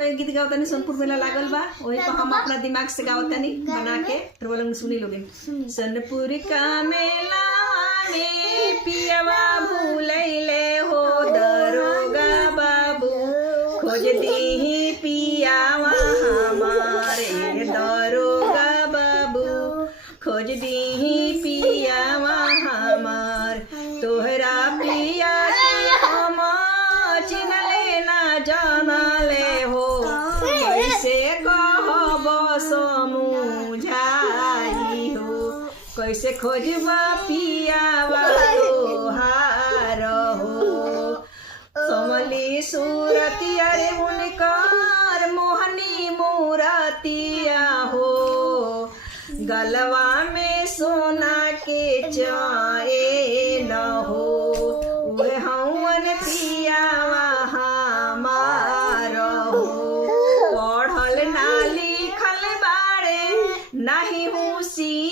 गीत गावतानी सोनपुर मेला लागल बा, वही पर हम अपना दिमाग से गावतानी बना के बोलन सुनी लोगे। सोनपुर का मेला में पियवा भूलैले हो दरोगा बाबू, खोज दीही पियावा हमारे दरोगा बाबू, खोज दीही पियावा हमार। तोहरा पिया के हम चिन्हले ना जानले हो, कैसे कहब समझाई हो, कैसे खोजबा पियावा तोहार हो। समली सूरतिया रे उनकर मोहनी मूरतिया हो, गलवा में सोना के चैन हो, वे हवन पियावा हमार हो। पढ़ल ना लिखल बाड़े नहीं होशियार